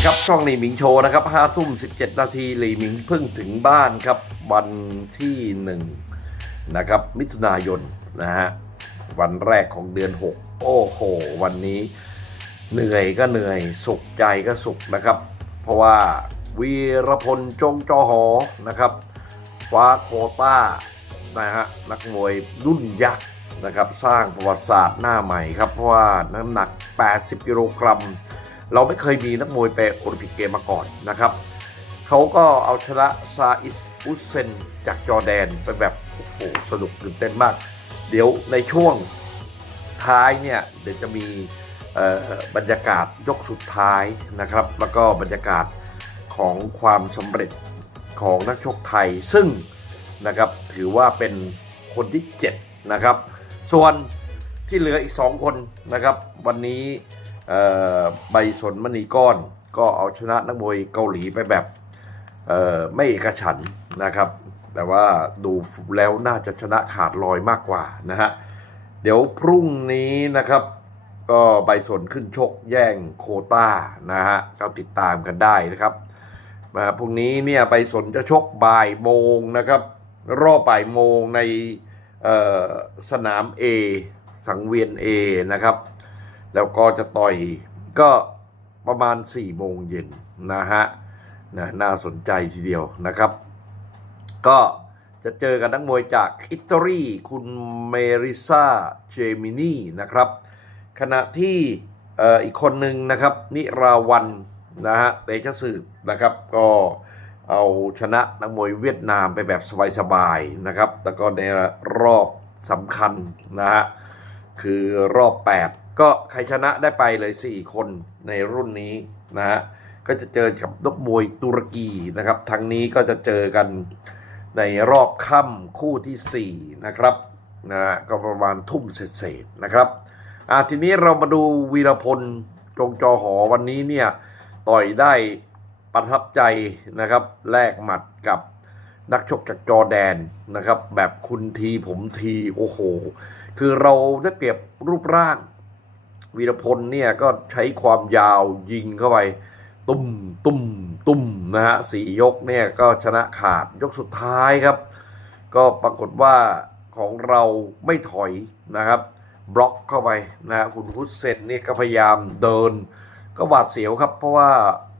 ดีครับ ช่องหลีหมิงโชว์นะครับห้าทุ่มสิบเจ็ดนาทีหลีหมิงเพิ่งถึงบ้านครับ วันที่หนึ่งนะครับ มิถุนายนนะฮะ วันแรกของเดือนหกโอ้โห วันนี้เหนื่อยก็เหนื่อย สุขใจก็สุขนะครับ เพราะว่าวีรพลจงจอหอนะครับคว้าโคต้านะฮะนักมวยรุ่นยักษ์นะครับ สร้างประวัติศาสตร์หน้าใหม่ครับ เพราะว่าน้ำหนัก 80 กิโลกรัม เราไม่เคยมีนักมวยไปโอลิมปิกเกมมาก่อนนะครับเขาก็เอาชนะซาอิสอุสเซนจากจอแดนไปแบบโอ้โหสนุกตื่นเต้นมาก เดี๋ยวในช่วงท้ายเนี่ยเดี๋ยวจะมีบรรยากาศยกสุดท้ายนะครับ แล้วก็บรรยากาศของความสำเร็จของนักชกไทย ซึ่งนะครับถือว่าเป็นคนที่ 7 นะครับ ส่วนที่เหลืออีก 2 คนนะครับ วันนี้ ใบสนมณีก้อนก็เอาชนะนักมวยเกาหลีไปแบบไม่เอกฉันนะครับ แต่ว่าดูแล้วน่าจะชนะขาดลอยมากกว่านะฮะเดี๋ยวพรุ่งนี้นะครับก็ใบสนขึ้นชกแย่งโคต้านะฮะก็ติดตามกันได้นะครับมาพรุ่งนี้เนี่ยใบสนจะชกบ่ายโมงนะครับ รอบบ่ายโมงในสนาม A สังเวียน A นะครับ แล้วก็จะต่อยก็ประมาณ4โมงเย็นนะฮะนะน่าสนใจทีเดียวนะครับ ก็จะเจอกับนักมวยจากอิตาลีคุณเมริซาเจมินีนะครับ ขณะที่อีกคนหนึ่งนะครับ นิราวันนะฮะเตชะสืบนะครับ ก็เอาชนะนักมวยเวียดนามไปแบบสบายๆนะครับ แล้วก็ในรอบสำคัญนะฮะคือรอบ 8 ก็ใครชนะได้ไปเลย 4 คนในรุ่นนี้นะฮะก็จะเจอกับนกมวยตุรกีนะครับทั้งนี้ก็จะเจอกันในรอบค่ำคู่ทีสี่4 นะครับนะฮะก็ประมาณทุ่มเศษนะครับอะทีนี้เรามาดูวีรพลจงจอหอวันนี้เนี่ยต่อยได้ประทับใจนะครับแลกหมัดกับนักชกจากจอร์แดนนะครับ แบบคุณทีผมทีโอ้โห คือเราได้เปรียบรูปร่าง วีรพลเนี่ยก็ใช้ความยาวยิงเข้าไป ตุ้มตุ้มตุ้มนะฮะสี่ยกเนี่ยก็ชนะขาดยกสุดท้ายครับ ก็ปรากฏว่าของเราไม่ถอยนะครับ บล็อกเข้าไปนะฮะคุณฮุสเซนเนี่ยก็พยายามเดิน ก็หวาดเสียวครับเพราะว่า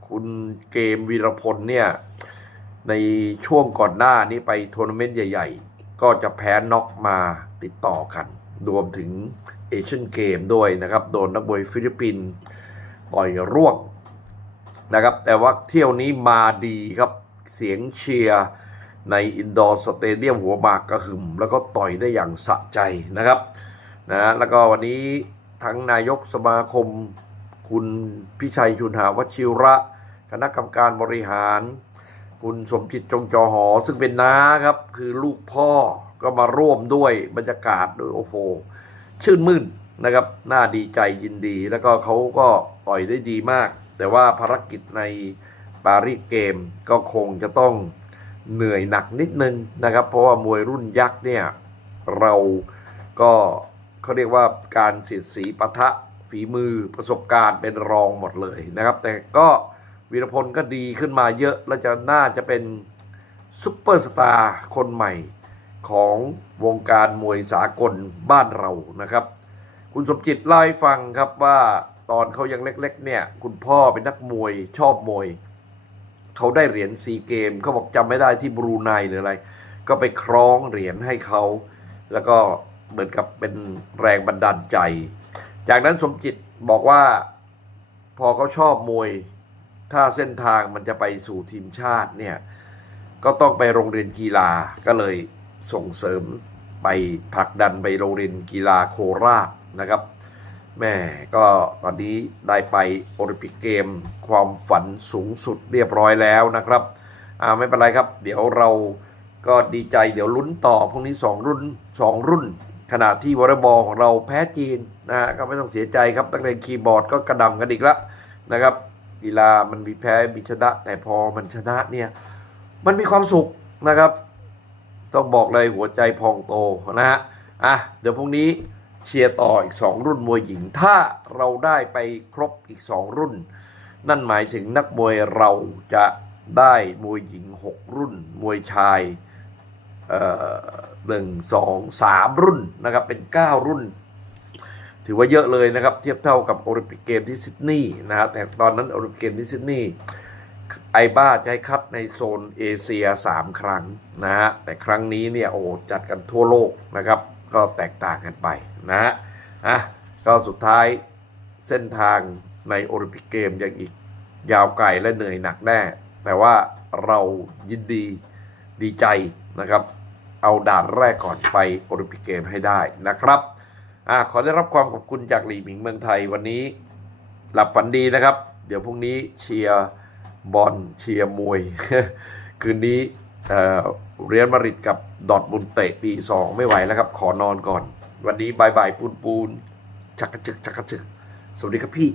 คุณเกมวีรพลเนี่ยในช่วงก่อนหน้านี้ไปทัวร์นาเมนต์ใหญ่ ๆ ก็จะแพ้น็อกมาติดต่อกัน รวมถึงเอเชียนเกมด้วยนะครับโดนนักมวยฟิลิปปินส์ต่อยร่วงนะครับแต่ว่าเที่ยวนี้มาดีครับเสียงเชียร์ในอินดอร์สเตเดียมหัวหมากกระหึ่ม แล้วก็ต่อยได้อย่างสะใจนะครับนะแล้วก็วันนี้ทั้งนายกสมาคม คุณพิชัยชุนหาวชิระคณะกรรมการบริหาร คุณสมจิตจงจอหอ ซึ่งเป็นน้าครับ คือลูกพ่อ ก็มาร่วมด้วยบรรยากาศด้วยโอ้โห ชื่นมื่นนะครับ น่าดีใจยินดี แล้วก็เขาก็ต่อยได้ดีมาก แต่ว่าภารกิจในปารีสเกมก็คงจะต้องเหนื่อยหนักนิดนึงนะครับ เพราะว่ามวยรุ่นยักษ์เนี่ย เราก็เขาเรียกว่าการเสียดสีปะทะฝีมือประสบการณ์เป็นรองหมดเลยนะครับ แต่ก็วีรพลก็ดีขึ้นมาเยอะ และจะน่าจะเป็นซุปเปอร์สตาร์คนใหม่ ของวงการมวยสากลบ้านเรานะครับ คุณสมจิตเล่าให้ฟังครับว่าตอนเขายังเล็กๆ เนี่ย คุณพ่อเป็นนักมวยชอบมวย เขาได้เหรียญซีเกมเขาบอกจำไม่ได้ที่บรูไนหรืออะไร ก็ไปคล้องเหรียญให้เขา แล้วก็เหมือนกับเป็นแรงบันดาลใจ จากนั้นสมจิตบอกว่าพอเขาชอบมวย ถ้าเส้นทางมันจะไปสู่ทีมชาติเนี่ย ก็ต้องไปโรงเรียนกีฬาก็เลย ส่งเสริมไปผลักดันไปโรงเรียนกีฬาโคราชนะครับแม่ก็ตอนนี้ได้ไปโอลิมปิกเกมความฝันสูงสุดเรียบร้อยแล้วนะครับอ่าไม่เป็นไรครับ เดี๋ยวเราก็ดีใจเดี๋ยวลุ้นต่อพรุ่งนี้ 2 รุ่น 2 รุ่น ขณะที่วอลเลย์บอลของเราแพ้จีนนะฮะก็ไม่ต้องเสียใจครับตั้งแต่คีย์บอร์ดก็กระดำกันอีกแล้วนะครับกีฬามันมีแพ้มีชนะแต่พอมันชนะเนี่ยมันมีความสุขนะครับ ต้องบอกเลยหัวใจพองโตนะฮะอะเดี๋ยวพรุ่งนี้เชียร์ต่ออีก 2 รุ่นมวยหญิง ถ้าเราได้ไปครบอีก 2 รุ่น นั่นหมายถึงนักมวยเราจะได้มวยหญิง 6 รุ่น มวยชายหนึ่งสองสามรุ่นนะครับ เป็น 9 รุ่น ถือว่าเยอะเลยนะครับ เทียบเท่ากับโอลิมปิกเกมที่ซิดนีย์นะฮะแต่ตอนนั้นโอลิมปิกเกมที่ซิดนีย์ ไอบ้าจะให้คัดในโซนเอเชีย 3 ครั้งนะฮะแต่ครั้งนี้เนี่ยโอ้จัดกันทั่วโลกนะครับ ก็แตกต่างกันไปนะฮะอะก็สุดท้ายเส้นทางในโอลิมปิกเกมยังอีกยาวไกลและเหนื่อยหนักแน่ แต่ว่าเรายินดีดีใจนะครับ เอาด่านแรกก่อนไปโอลิมปิกเกมให้ได้นะครับอะขอได้รับความขอบคุณจากหลีหมิงเมืองไทยวันนี้ หลับฝันดีนะครับ เดี๋ยวพรุ่งนี้เชียร์ บอลเชียร์มวย คืนนี้เรียนมาริดกับดอทมุนเตะปีสองไม่ไหวแล้วครับ ขอนอนก่อน วันนี้บายบายปูนปูนชักกระจึกชักกระจึก สวัสดีครับพี่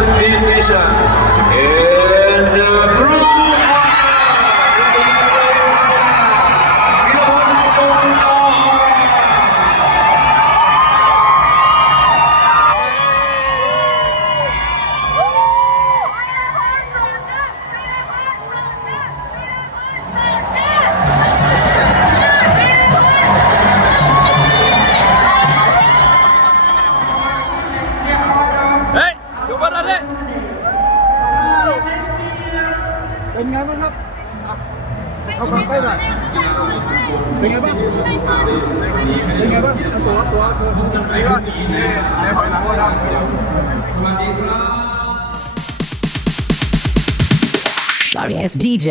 Jesus Christ, เป็นไงบ้างครับอะเข้ามาใกล้หน่อยเป็นไงบ้างเป็นไงบ้างเอาตัวตัวเชิญไอ้ก็ดีเนี่ยในถอยหลังก็ได้ Sorry ass DJ.